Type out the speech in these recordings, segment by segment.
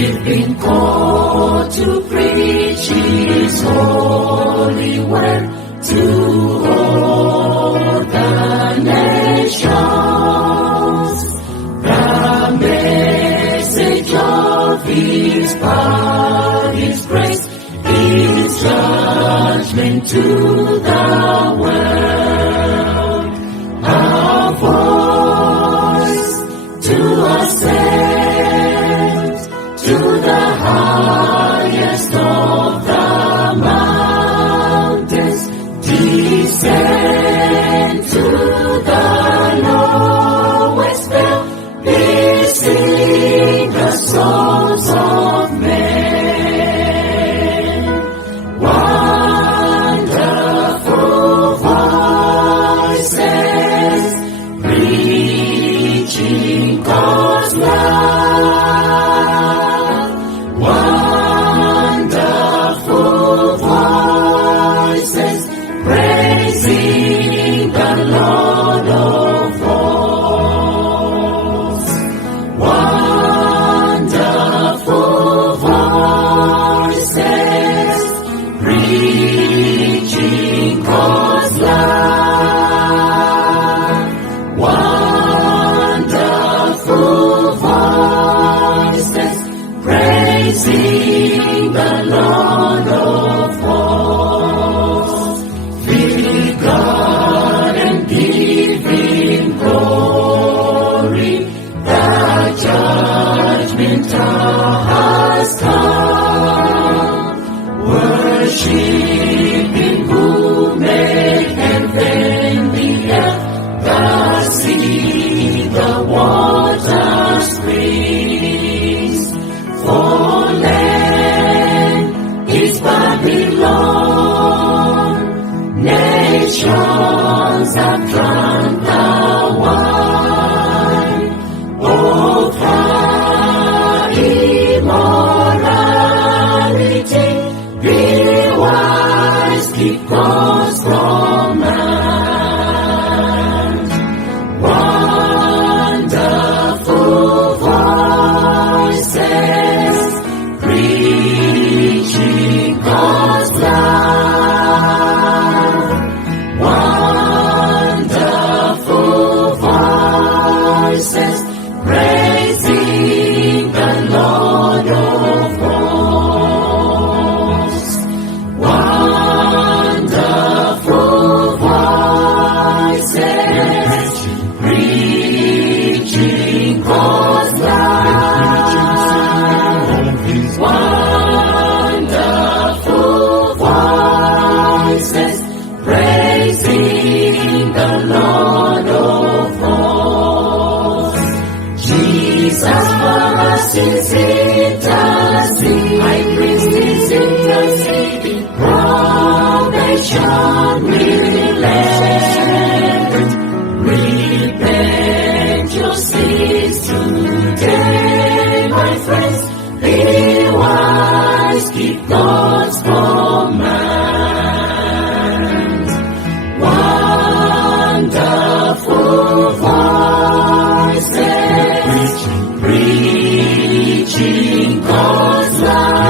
We've been called to preach His holy word to all the nations. The message of His power, His grace, His judgment to the world. Our voice to ascend to the highest of the mountains, descend to the lowest vale, piercing the souls of men. Wonderful voices preaching God's love. Wonderful voices praising the Lord of hosts. Wonderful voices preaching God's love. Wonderful voices praising the Lord of hosts. Feed God and give Him glory. The judgment hour has come. Worship Him who made heaven, the earth, the sea, the water springs. For land is Babylon, nations have drunk the wine of her immorality. Be wise, keep God's command. Wonderful voices preaching God's love. Wonderful voices praising the Lord of hosts. Wonderful voices preaching God's love. Wonderful voices praising the Lord of hosts. Jesus for us is interceding, High Priest is interceding, probation relent. Repent your sins today, my friends. Be wise, keep God's command. Wonderful voices preaching God's love.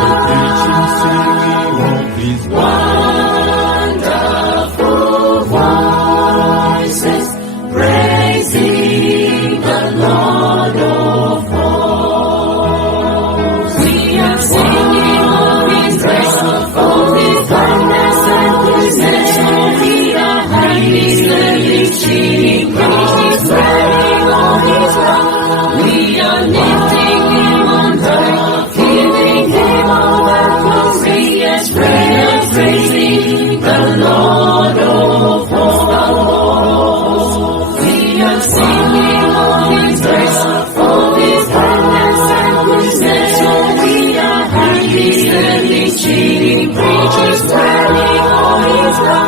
Wonderful voices praising the Lord of hosts. We are singing of His grace, of His kindness and goodness. We are highly reaching His dwelling on His rock. We are lifting Him on high, giving Him all the glory as praising the Lord of hosts. We are singing of His grace, of His kindness and goodness. We are highly reaching His dwelling on His rock.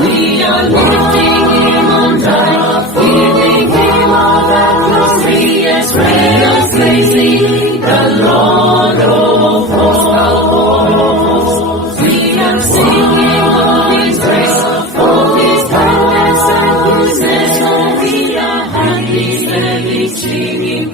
We are lifting Him on high, giving Him all the glory as praising the Lord of hosts. We are singing of His grace, of His kindness and goodness. We are highly reaching Him.